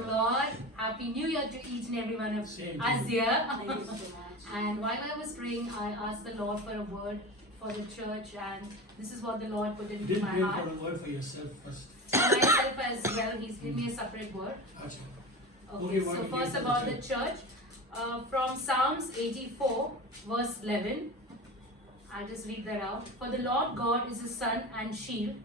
the Lord. Happy New Year to each and every one of us here. Thank you so much. And while I was praying, I asked the Lord for a word for the church, and this is what the Lord put You into did my pray heart. for a word for yourself first. Myself as well, He's given me a separate word. Acha. Okay, what so did first you about do? the church, from Psalms 84, verse 11. I'll just read that out. For the Lord God is a sun and shield.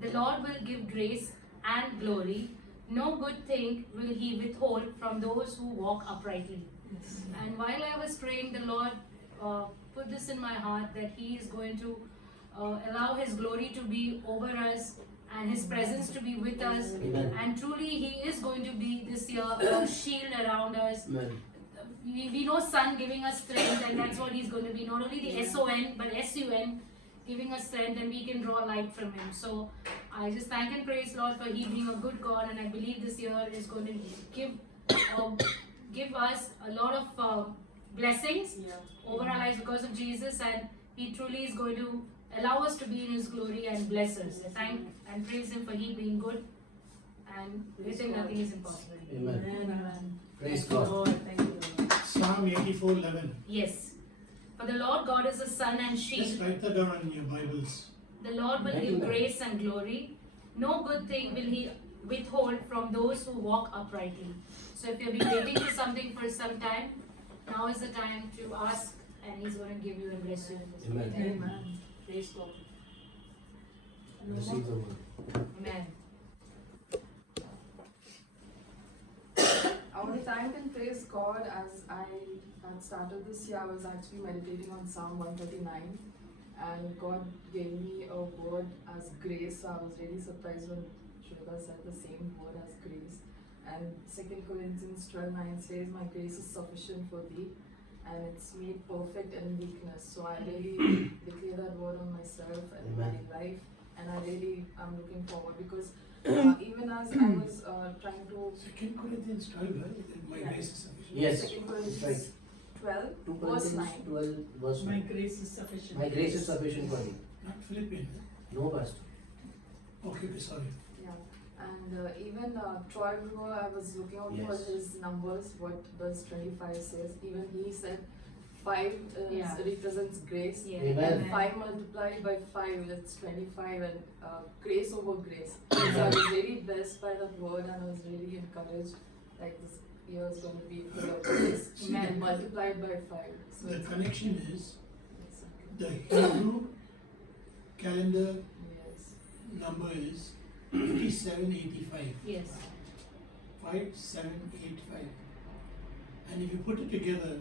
The Lord will give grace and glory. No good thing will He withhold from those who walk uprightly. Yes. And while I was praying, the Lord put this in my heart that He is going to allow His glory to be over us and His presence to be with us. Amen. And truly, He is going to be this year a shield around us. Amen. We know Sun giving us strength, and that's what He's going to be. Not only the SON, but SUN giving us strength, and we can draw light from Him. So I just thank and praise Lord for He being a good God, and I believe this year is going to give us a lot of blessings Yeah. over our lives because of Jesus, and He truly is going to allow us to be in His glory and bless us. I thank and praise Him for He being good, and with Him nothing is impossible. Amen. Amen. Praise Thank you, God. Lord. Thank you, Lord. Psalm 84:11. Yes. For the Lord God is a sun and Just shield. write that down in your Bibles. The Lord will Thank give you, ma'am. grace and glory. No good thing will He withhold from those who walk uprightly. So if you've been waiting for something for some time, now is the time to ask, and He's going to give you and bless you. Amen. Amen. Praise God. Receive the word. Amen. I want to thank and praise God as I had started this year. I was actually meditating on Psalm 139, and God gave me a word as grace. So I was really surprised when Shweta said the same word as grace. And 2 Corinthians 12:9 says, "My grace is sufficient for thee, and it's made perfect in weakness." So I really declare that word on myself and Amen. my life, and I'm looking forward because even as I was trying to 2 Corinthians 12, right? My Yeah. grace is sufficient. Yes. 2 That's Corinthians right. 12, 2 verse Corinthians 9. 12, verse My 9. grace is sufficient. My grace is sufficient for thee. Not Philippians. No, Pastor. Okay, sorry. Yeah, and even Troy Brewer, I was looking out for Yes. his numbers, what verse 25 says. Even he said 5 Yeah. represents grace. Yeah. Amen. And 5 multiplied by 5, that's 25, and grace over grace. So I was really blessed by that word, and I was really encouraged. Like this year is going to be full of grace. Amen. And multiplied by 5. So The it's- connection is it's the okay. Hebrew calendar Yes. number is 5785. Yes. 5785. And if you put it together,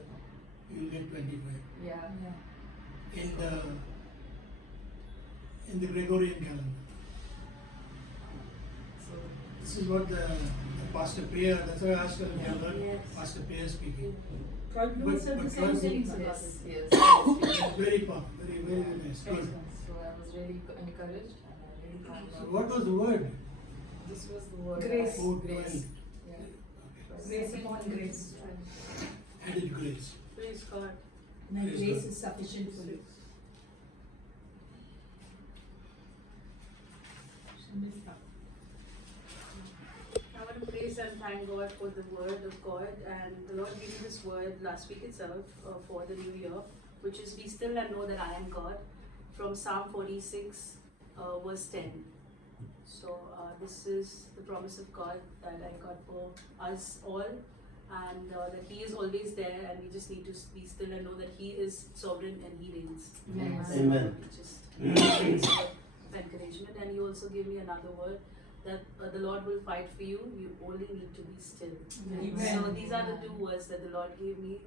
you'll get 25. Yeah. Yeah. In the Gregorian calendar. So This is what the Pastor Peer, that's why I asked her the other Yes. Pastor Peer speaking. Troy Blue But- said the but same Troy thing. Blue- yes, yes. Very powerful, very nice. Good. So I was really encouraged, and I really thanked So God. what was the word? This was the word. Grace. Oh, Grace. Yeah. Okay. Grace upon grace. Added grace. Praise God. My Praise grace God. is sufficient for you. I want to praise and thank God for the word of God, and the Lord gave me this word last week itself for the new year, which is "Be still and know that I am God," from Psalm 46, verse 10. So this is the promise of God that I got for us all, and that He is always there, and we just need to be still and know that He is sovereign and He reigns. Amen. Amen. Just words of encouragement, and He also gave me another word that the Lord will fight for you. You only need to be still. Amen. So these are the two words that the Lord gave me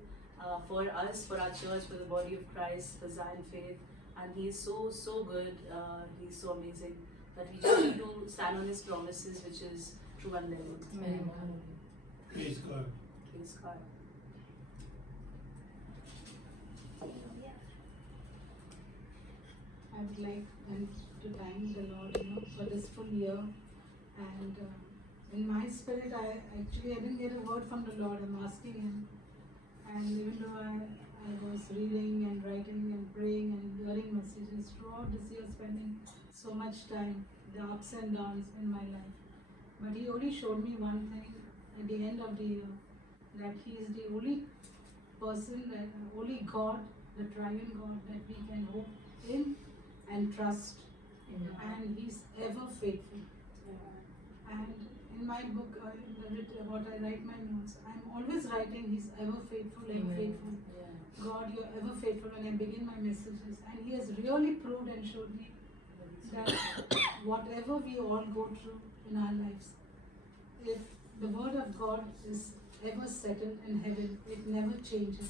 for us, for our church, for the body of Christ, for Zion Faith, and He is so good. He's so amazing that we just need to stand on His promises, which is true and living. Amen. Praise God. Praise God. I would like to thank the Lord, for this full year. And in my spirit, I didn't get a word from the Lord. I'm asking Him. And even though I was reading and writing and praying and hearing messages throughout this year, spending so much time, the ups and downs in my life. But He only showed me one thing, at the end of the year that He is the only person, that only God, the triune God that we can hope in and trust, and He's ever faithful. And in my book, what I write my notes, I'm always writing He's ever faithful, ever faithful. God, you're ever faithful when I begin my messages. And He has really proved and showed me that whatever we all go through in our lives, if the word of God is ever settled in heaven, it never changes.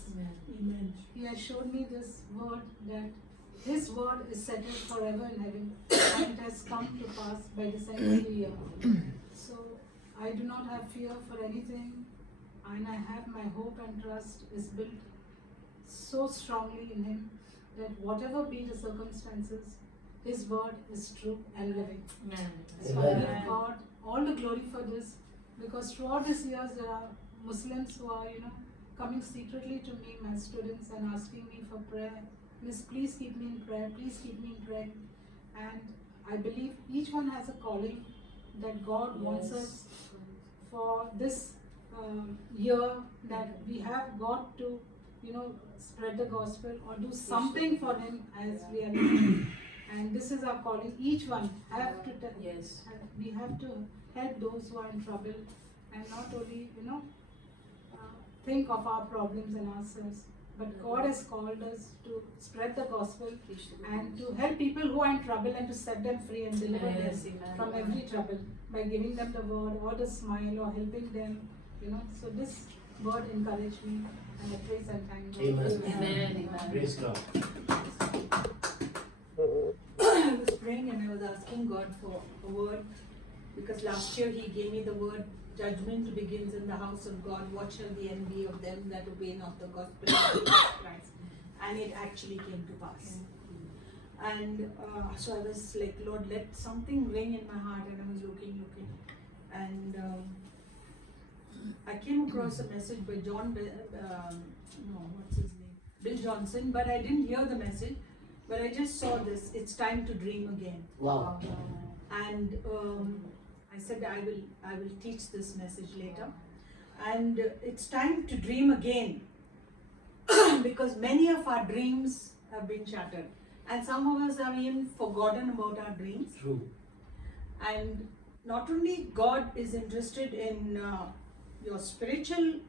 Amen. He has shown me this word, that His word is settled forever in heaven, and it has come to pass by this end of the year. So I do not have fear for anything, and I have my hope and trust is built so strongly in Him that whatever be the circumstances, His word is true and living. So I give God all the glory for this, because throughout these years there are Muslims who are, coming secretly to me, my students, and asking me for prayer. Miss, please keep me in prayer, please keep me in prayer. And I believe each one has a calling that God wants us for this year, that we have got to, spread the gospel or do something for Him as we are living. And this is our calling. Each one have to we have to help those who are in trouble, and not only think of our problems and ourselves, but God has called us to spread the gospel and to help people who are in trouble and to set them free and deliver them from every trouble by giving them the word or the smile or helping them. So this word encouraged me, and I praise and thank God. Amen. Praise God. I was praying and I was asking God for a word, because last year He gave me the word, judgment begins in the house of God. What shall the end be of them that obey not the gospel of Jesus Christ? And it actually came to pass. And so I was like, Lord, let something ring in my heart. And I was looking. And I came across a message by Bill Johnson, but I didn't hear the message. But I just saw this, it's time to dream again. Wow. And I said I will teach this message later. And it's time to dream again, because many of our dreams have been shattered, and some of us have even forgotten about our dreams. True. And not only God is interested in your spiritual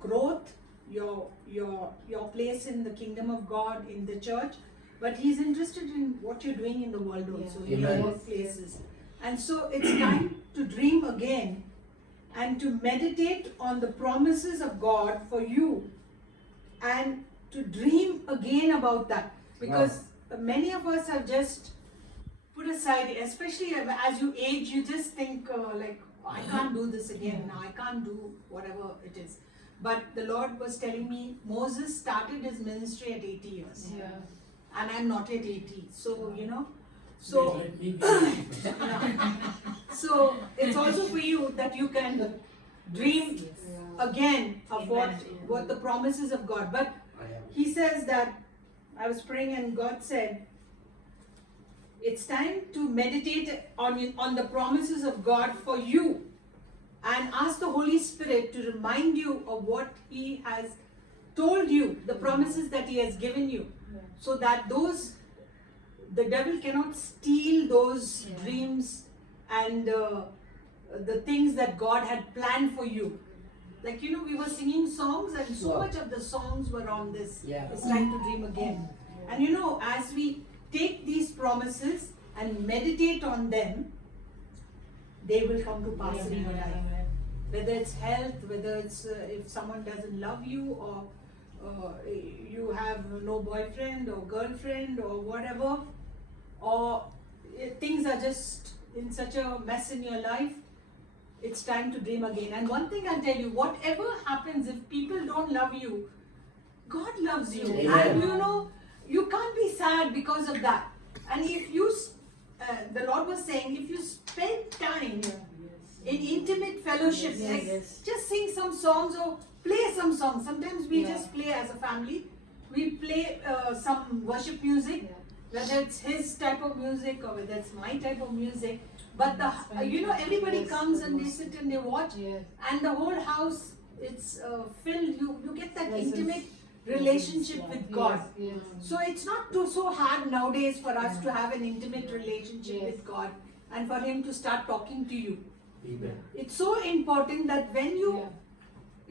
growth, your place in the kingdom of God, in the church, but He's interested in what you're doing in the world also, in your workplaces. And so it's time to dream again and to meditate on the promises of God for you, and to dream again about that, because many of us have just put aside, especially as you age, you just think like, I can't do this again now, I can't do whatever it is. But the Lord was telling me, Moses started his ministry at 80 years. And I'm not at 80. So, so, Let me be. so it's also for you that you can dream again of what the promises of God. But He says that, I was praying and God said, it's time to meditate on the promises of God for you, and ask the Holy Spirit to remind you of what He has told you, the promises that He has given you, so that the devil cannot steal those dreams and the things that God had planned for you. Like, we were singing songs, and so much of the songs were on this. It's time to dream again. And as we take these promises and meditate on them, they will come to pass in your life. Whether it's health, whether it's if someone doesn't love you, or you have no boyfriend or girlfriend or whatever, or things are just in such a mess in your life, it's time to dream again. And one thing I'll tell you, whatever happens, if people don't love you, God loves you. Amen. And you can't be sad because of that. And if you, the Lord was saying, if you spend time in intimate fellowship, just sing some songs or play some songs. Sometimes we just play as a family. We play some worship music, whether it's his type of music or whether it's my type of music. but everybody comes and they sit and they watch, Yes. and the whole house it's filled. You get that Presence. intimate relationship with God. Yes. So it's not so hard nowadays for us to have an intimate relationship Yes. with God and for Him to start talking to you. Amen. It's so important that when you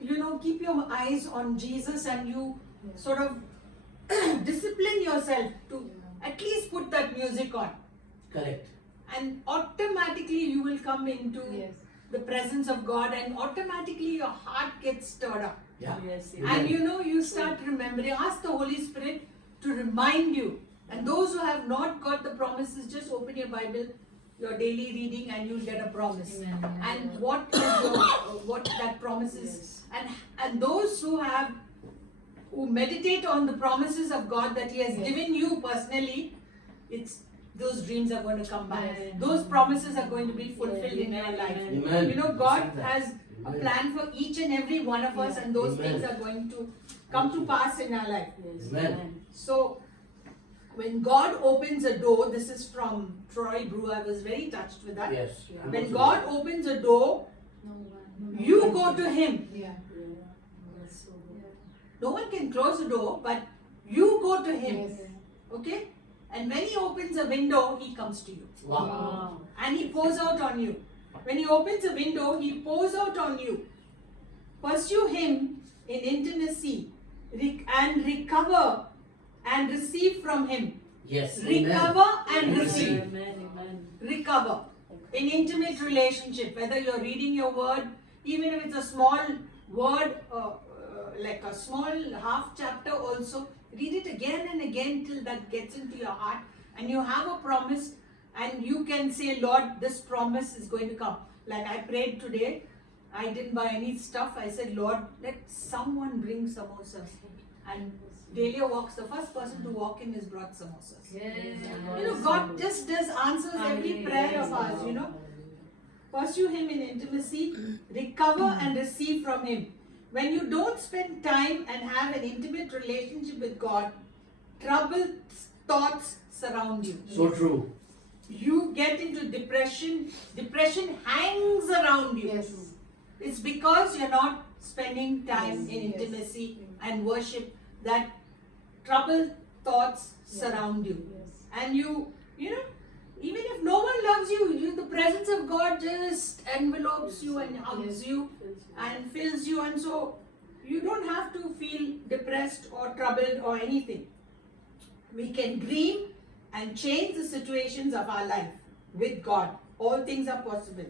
Yeah. keep your eyes on Jesus and you Yeah. sort of discipline yourself to Yeah. at least put that music on, Correct. and automatically you will come into Yes. the presence of God, and automatically your heart gets stirred up. Yeah. Yes, yes. Amen. And you start remembering. Ask the Holy Spirit to remind you. And those who have not got the promises, just open your Bible, your daily reading, and you'll get a promise. Amen. And what is what that promise is. Yes. And those who meditate on the promises of God that He has Yes. given you personally, it's those dreams are going to come back. Yes. Those promises are going to be fulfilled in your Amen. life. Amen. God Receive that. has a Amen. plan for each and every one of us, Yeah. and those Amen. things are going to come to pass in our life. Yes. Amen. So, when God opens a door, this is from Troy Brew, I was very touched with that. Yes. Yeah. When God opens a door, you go to Him. Yeah. Yeah. That's so good. No one can close the door, but you go to Him. Yes. Okay? And when He opens a window, He comes to you. Wow. Wow. And He pours out on you. When He opens a window, He pours out on you. Pursue Him in intimacy and recover and receive from Him. Yes. Recover and Amen. receive. Amen. Amen. Recover in intimate relationship, whether you're reading your word, even if it's a small word, like a small half chapter also, read it again and again till that gets into your heart, and you have a promise, and you can say, Lord, this promise is going to come. Like I prayed today, I didn't buy any stuff. I said, Lord, let someone bring samosas. And Delia walks, the first person to walk in is brought samosas. Yes. God just does answers every prayer of ours, Pursue Him in intimacy, recover and receive from Him. When you don't spend time and have an intimate relationship with God, troubled thoughts surround you. So true. You get into depression. Depression hangs around you. Yes. It's because you're not spending time Yes, in yes. intimacy and worship that troubled thoughts Yeah. surround you. Yes. And even if no one loves you, the presence of God just envelopes you and hugs Yes. you and fills you, and so you don't have to feel depressed or troubled or anything. We can dream and change the situations of our life with God. All things are possible.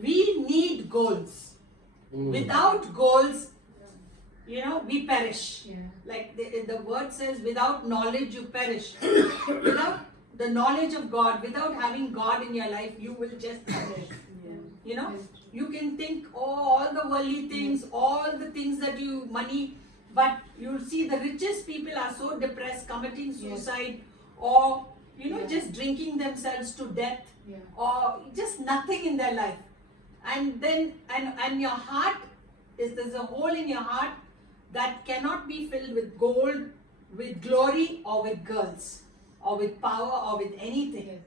We need goals. Without goals, we perish. Yeah. Like the word says, without knowledge you perish. Without the knowledge of God, without having God in your life, you will just perish. Yeah. You can think, all the worldly things, all the things that money, but you'll see the richest people are so depressed, committing suicide, or Yeah. just drinking themselves to death, Yeah. or just nothing in their life. And then and your heart there's a hole in your heart that cannot be filled with gold, with glory, or with girls, or with power, or with anything. Yes.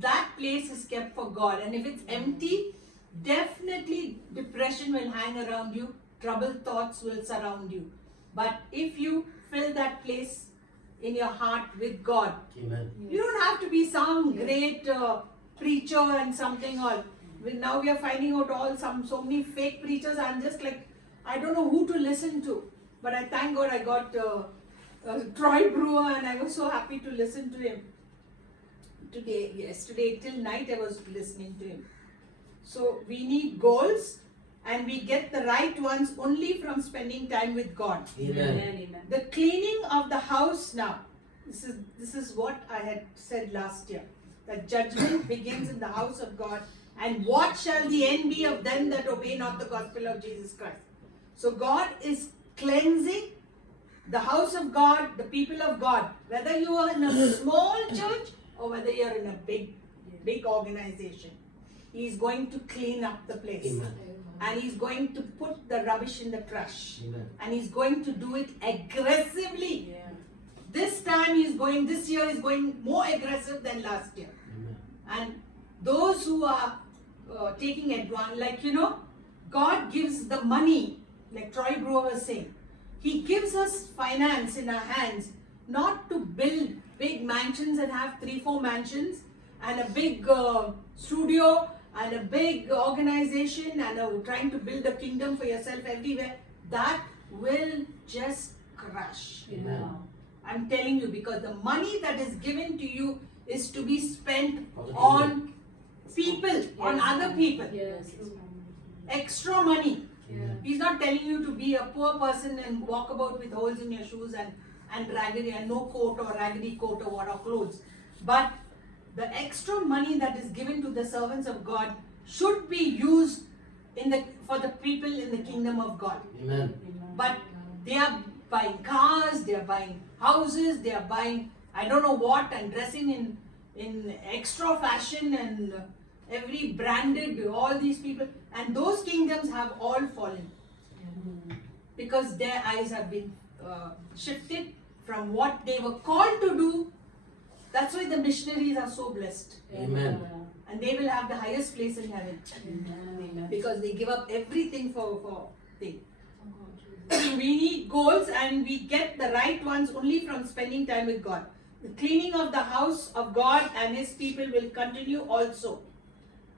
That place is kept for God, and if it's empty, definitely depression will hang around you, troubled thoughts will surround you. But if you fill that place in your heart with God, Amen. you don't have to be some great preacher and something, or now we are finding out so many fake preachers. I'm just like, I don't know who to listen to, but I thank God I got Troy Brewer, and I was so happy to listen to him yesterday till night. I was listening to him. So we need goals, and we get the right ones only from spending time with God. Amen. Amen. The cleaning of the house now. This is what I had said last year. That judgment begins in the house of God. And what shall the end be of them that obey not the gospel of Jesus Christ? So God is cleansing the house of God, the people of God. Whether you are in a small church or whether you are in a big organization, He is going to clean up the place. Amen. And He's going to put the rubbish in the trash. Amen. And He's going to do it aggressively. Yeah. This year He's going more aggressive than last year. Amen. And those who are taking advantage, like God gives the money, like Troy Brewer was saying. He gives us finance in our hands, not to build big mansions and have 3-4 mansions and a big studio and a big organization and trying to build a kingdom for yourself everywhere. That will just crash. Amen. I'm telling you, because the money that is given to you is to be spent For the on people, on other people. Yes. Extra money. Amen. He's not telling you to be a poor person and walk about with holes in your shoes and raggedy and no coat or raggedy coat or clothes. But the extra money that is given to the servants of God should be used for the people in the kingdom of God. Amen. But they are buying cars, they are buying houses, they are buying I don't know what and dressing in extra fashion and every branded, all these people, and those kingdoms have all fallen because their eyes have been shifted from what they were called to do. That's why the missionaries are so blessed, Amen. and they will have the highest place in heaven because they give up everything for things. We need goals, and we get the right ones only from spending time with God. The cleaning of the house of God and His people will continue also.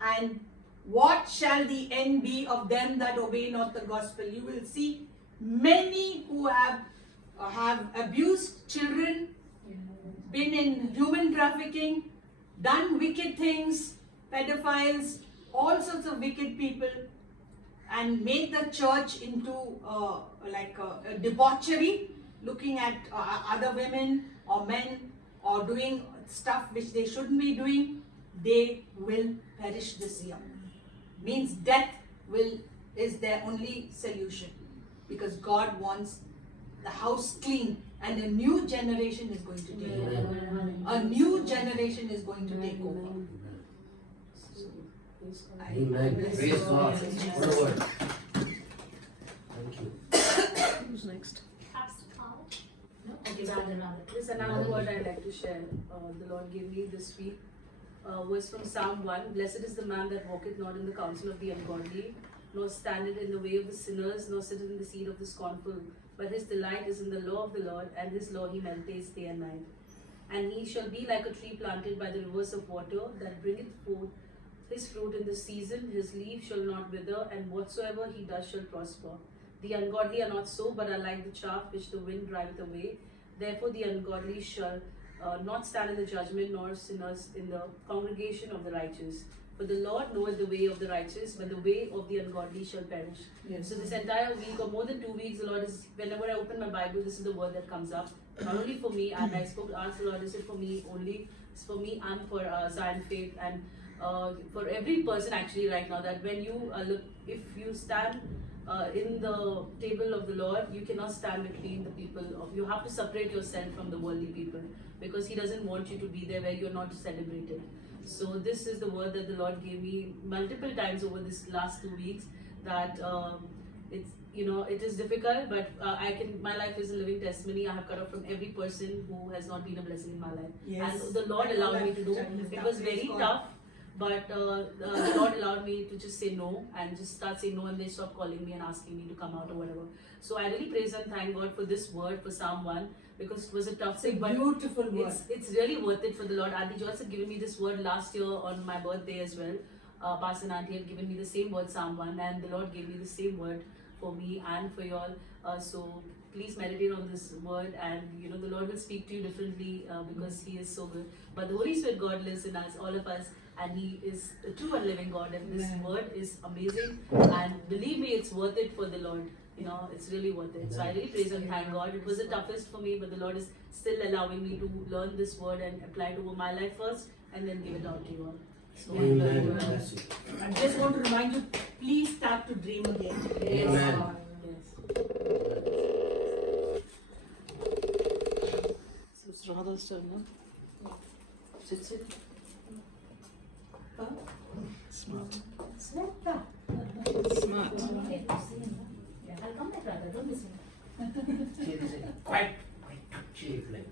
And what shall the end be of them that obey not the gospel? You will see many who have abused children, been in human trafficking, done wicked things, pedophiles, all sorts of wicked people, and made the church into like a debauchery, looking at other women or men or doing stuff which they shouldn't be doing. They will perish this year. Means death is their only solution, because God wants the house clean, and a new generation is going to take over. A new generation is going to take over. Amen. Bless Praise you. God. Yes. What a word. Thank you. Who's next? Pastor Carl. Okay, so there's another word I'd like to share. The Lord gave me this week. Was from Psalm 1. Blessed is the man that walketh not in the counsel of the ungodly, nor standeth in the way of the sinners, nor sitteth in the seat of the scornful. But his delight is in the law of the Lord, and his law he meditates day and night. And he shall be like a tree planted by the rivers of water, that bringeth forth his fruit in the season. His leaf shall not wither, and whatsoever he does shall prosper. The ungodly are not so, but are like the chaff which the wind driveth away. Therefore the ungodly shall not stand in the judgment, nor sinners in the congregation of the righteous. For the Lord knoweth the way of the righteous, but the way of the ungodly shall perish. Yes. So this entire week, or more than 2 weeks, the Lord is, whenever I open my Bible, this is the word that comes up. Not only for me, and I asked the Lord, is it for me only? It's for me and for Zion Faith, and for every person actually right now, that when you look, if you stand in the table of the Lord, you cannot stand between the people. You have to separate yourself from the worldly people, because He doesn't want you to be there where you're not celebrated. So this is the word that the Lord gave me multiple times over this last 2 weeks, that it's, it is difficult, but my life is a living testimony. I have cut off from every person who has not been a blessing in my life. Yes. And the Lord allowed me to do. It was very tough, but the Lord allowed me to just say no, and just start saying no, and they stop calling me and asking me to come out or whatever. So I really praise and thank God for this word, for Psalm 1, because it was a tough thing, but Beautiful word. it's really worth it for the Lord. Auntie Joyce had given me this word last year on my birthday as well. Pastor and Auntie had given me the same word, Psalm 1, and the Lord gave me the same word for me and for you all. So please meditate on this word, and the Lord will speak to you differently because He is so good. But the Holy Spirit God lives in us, all of us, and He is the true and living God, and this word is amazing, and believe me, it's worth it for the Lord. It's really worth it. So I really praise and thank God. It was the toughest for me, but the Lord is still allowing me to learn this word and apply it over my life first, and then give it out to you all. So Amen. Bless you. I just want to remind you, please start to dream again. Yes. Amen. Yes. So it's Radha's turn, no? Sit. Smart. Okay. Yeah, I'll come back, Radha. Don't miss me. Quite chief, like.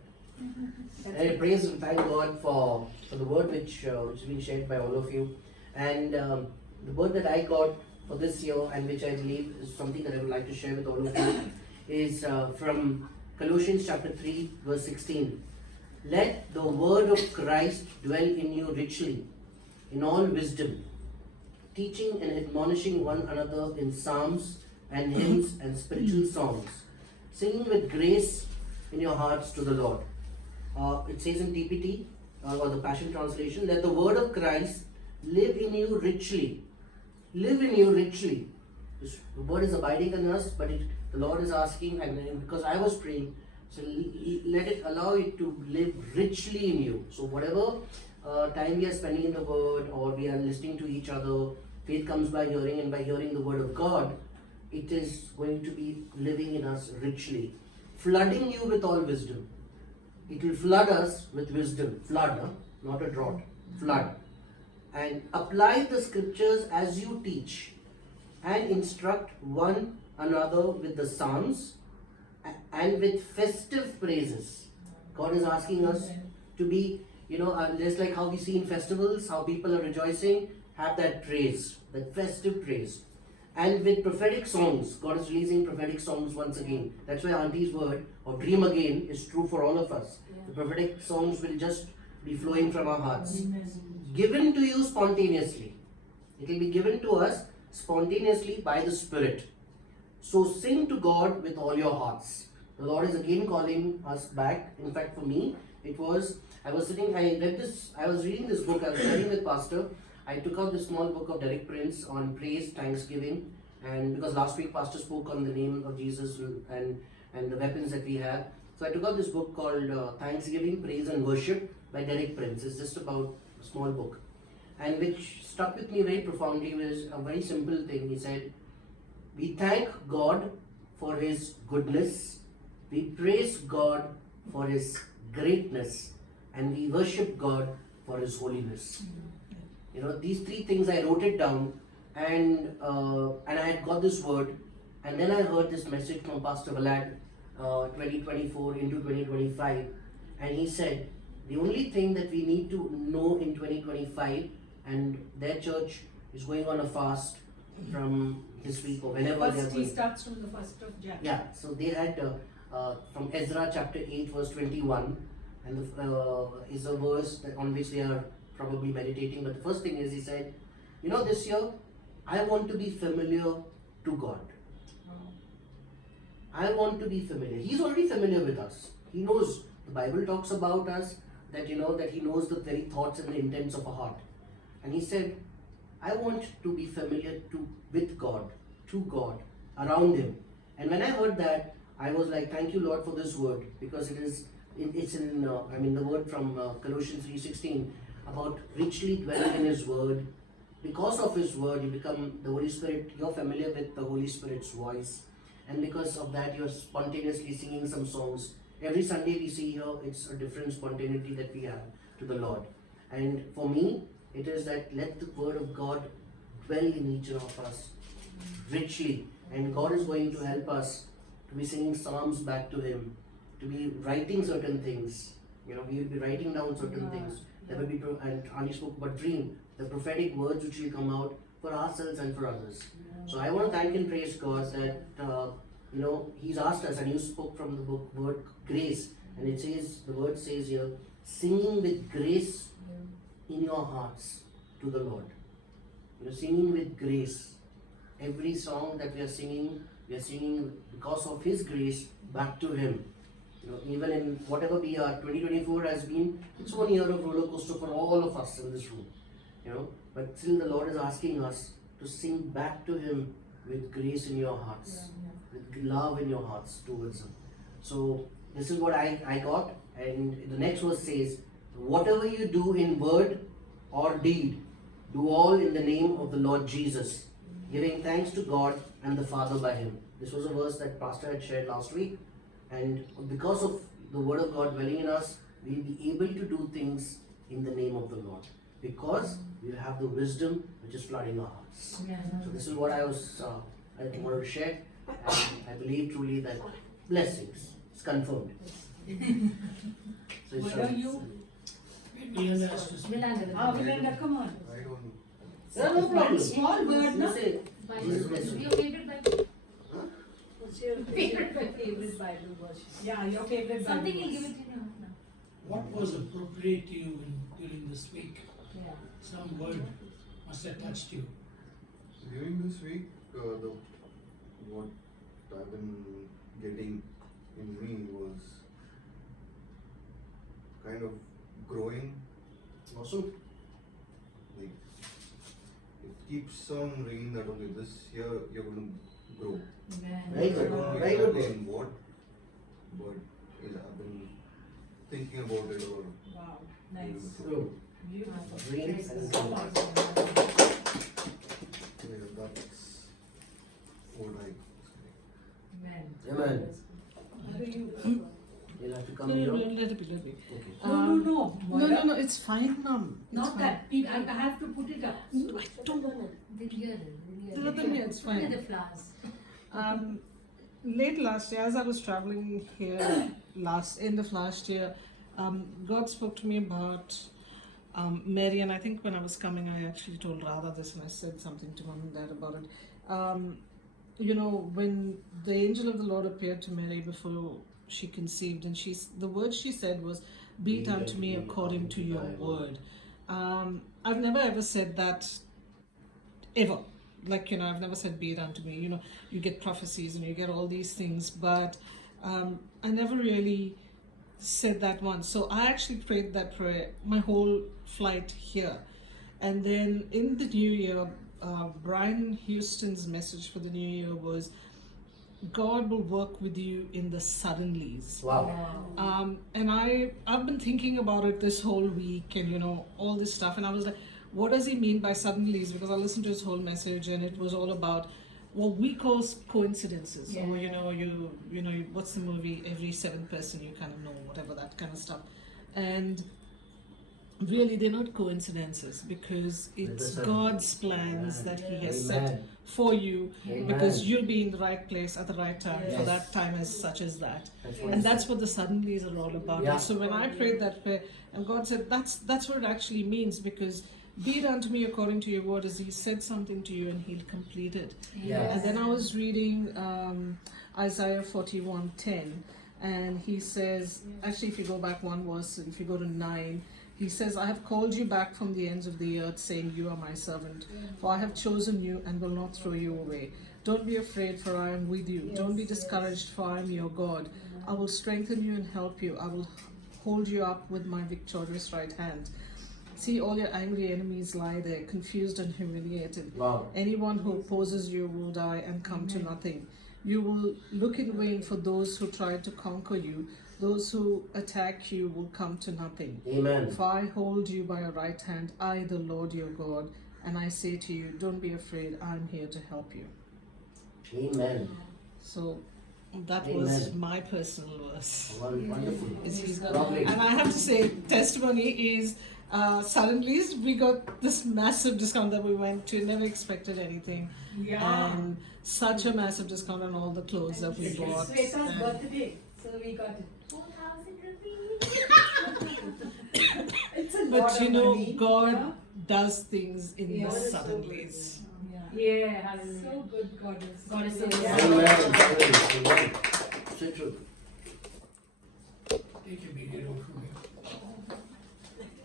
And praise and thank God for for the word which has been shared by all of you. And the word that I got for this year, and which I believe is something that I would like to share with all of you, is from Colossians chapter 3, verse 16. Let the word of Christ dwell in you richly, in all wisdom, teaching and admonishing one another in psalms and hymns and spiritual songs, singing with grace in your hearts to the Lord. It says in TPT, or the Passion Translation, let the word of Christ live in you richly. Live in you richly. The word is abiding in us, but the Lord is asking, and because I was praying, so let it allow it to live richly in you. So whatever time we are spending in the word, or we are listening to each other, faith comes by hearing, and by hearing the word of God, it is going to be living in us richly, flooding you with all wisdom. It will flood us with wisdom. Flood, not a drought. Flood. And apply the scriptures as you teach, and instruct one another with the psalms and with festive praises. God is asking us to be, just like how we see in festivals, how people are rejoicing, have that praise, that festive praise. And with prophetic songs, God is releasing prophetic songs once again. That's why Auntie's word of dream again is true for all of us. The prophetic songs will just be flowing from our hearts. Given to you spontaneously. It will be given to us spontaneously by the Spirit. So sing to God with all your hearts. The Lord is again calling us back. In fact, for me, I was reading this book, I was studying with Pastor. I took out this small book of Derek Prince on praise, thanksgiving, and because last week Pastor spoke on the name of Jesus and the weapons that we have. So I took out this book called Thanksgiving, Praise and Worship by Derek Prince. It's just about a small book. And which stuck with me very profoundly was a very simple thing. He said, we thank God for His goodness, we praise God for His greatness, and we worship God for His holiness. These three things I wrote it down, and I had got this word, and then I heard this message from Pastor Vlad, 2024 into 2025, and he said, the only thing that we need to know in 2025, and their church is going on a fast from this week or whenever they are First, going. he starts from the 1st of January. Yeah, so they had from Ezra chapter 8 verse 21, and is a verse on which they are probably meditating. But the first thing is, he said, this year I want to be familiar to God. I want to be familiar. He's already familiar with us. He knows. The Bible talks about us, that that He knows the very thoughts and the intents of our heart. And He said, I want to be familiar with God, to God, around Him. And when I heard that, I was like, thank you Lord for this word, because it's in the word from Colossians 3:16 about richly dwelling in His word. Because of His word, you become the Holy Spirit, you're familiar with the Holy Spirit's voice. And because of that, you're spontaneously singing some songs. Every Sunday we see here, it's a different spontaneity that we have to the Lord. And for me, it is that let the word of God dwell in each of us richly. And God is going to help us to be singing psalms back to Him, to be writing certain things. We will be writing down certain things. There will be, and Ani spoke about dream, the prophetic words which will come out for ourselves and for others. So I want to thank and praise God that He's asked us, and you spoke from the book word grace, and it says, the word says here, singing with grace in your hearts to the Lord. Singing with grace. Every song that we are singing because of His grace back to Him. Even in whatever we are, 2024 has been its own year of roller coaster for all of us in this room. But still the Lord is asking us to sing back to Him with grace in your hearts, with love in your hearts towards Him. So this is what I got, and the next verse says, whatever you do in word or deed, do all in the name of the Lord Jesus, giving thanks to God and the Father by Him. This was a verse that Pastor had shared last week, and because of the word of God dwelling in us, we will be able to do things in the name of the Lord, because we have the wisdom which is flooding our hearts. So this is what I wanted to share, and I believe truly that blessings. It's confirmed. So it's What are you? Milanda has to speak. Milanda. Vinanda, come on. I don't know. Yeah, no problem. Small word, no? You say, Bible. Your favorite Bible? What's your favorite Bible version? Yeah, your favorite Bible Something he'll verse. give it to you now. What was appropriate to you during this week? Yeah. Some word must have touched you. During this week, what I've been getting in me was kind of growing. awesome. Like it keeps on ringing that okay, this year you're going to grow. Very I good. don't know Very good. exactly in what, but yeah, I've been thinking about it or. Wow, nice. True. Beautiful. Dreams and goals. Yeah, that's what I. Amen. How do you? You'll have to come No, here. no, no, let it be. Okay. No. No, it's fine, Mom. It's Not fine. that. I have to put it up. No, I don't know. The other way, it's fine. The flowers. Late last year, as I was traveling here end of last year, God spoke to me about Mary, and I think when I was coming, I actually told Radha this, and I said something to Mom and Dad about it. You know, when the angel of the Lord appeared to Mary before she conceived, and the word she said was, "Be it unto me according to your word." I've never ever said that ever. Like, you know, I've never said, "Be it unto me." You know, you get prophecies and you get all these things, but I never really said that once. So I actually prayed that prayer my whole flight here. And then in the new year, Brian Houston's message for the new year was, God will work with you in the suddenlies. Wow. And I've been thinking about it this whole week, and you know, all this stuff, and I was like, what does he mean by suddenlies? Because I listened to his whole message, and it was all about what we call coincidences. Or you know, what's the movie? Every seventh person you kind of know, whatever, that kind of stuff. And really, they're not coincidences, because it's God's plans that He has set for you, because you'll be in the right place at the right time for that time as such as that. And that's what the suddenlies are all about. Yeah. And so when I prayed that prayer, and God said, that's what it actually means, because be it unto me according to your word, as He said something to you and He'll complete it. Yes. And then I was reading Isaiah 41:10, and He says, actually, if you go back one verse, if you go to 9, He says, I have called you back from the ends of the earth, saying, you are my servant. For I have chosen you and will not throw you away. Don't be afraid, for I am with you. Don't be discouraged, for I am your God. I will strengthen you and help you. I will hold you up with my victorious right hand. See, all your angry enemies lie there, confused and humiliated. Wow. Anyone who opposes you will die and come to nothing. You will look in vain for those who try to conquer you. Those who attack you will come to nothing. Amen. For I hold you by your right hand, I, the Lord your God, and I say to you, don't be afraid, I am here to help you. Amen. So that Amen. was my personal verse. Wonderful. And I have to say, testimony is, suddenly we got this massive discount that we went to, never expected anything. And such a massive discount on all the clothes that we bought. Sweta's And- birthday, so we got it. 4,000 rupees. It's a lot But you of know, money. God does things in Yeah. the God is so suddenlies. Yeah, hallelujah. So good, God is. God is so good. Amen. So true. Take a video from here.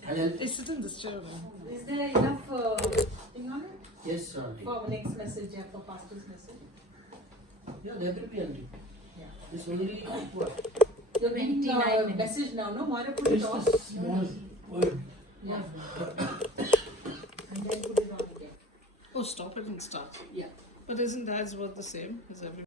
I'll help. It's in this chair. now. Is there enough thing on it Yes, auntie. for our next message, yeah, for pastor's message? Yeah, there will be, auntie. Yeah. This only what? You're reading 29 the minutes. message now, no? Moira, put it Just on. a small word. Yeah. And then put it on again. Oh, stop it and start. Yeah. But isn't Dad's word the same as every?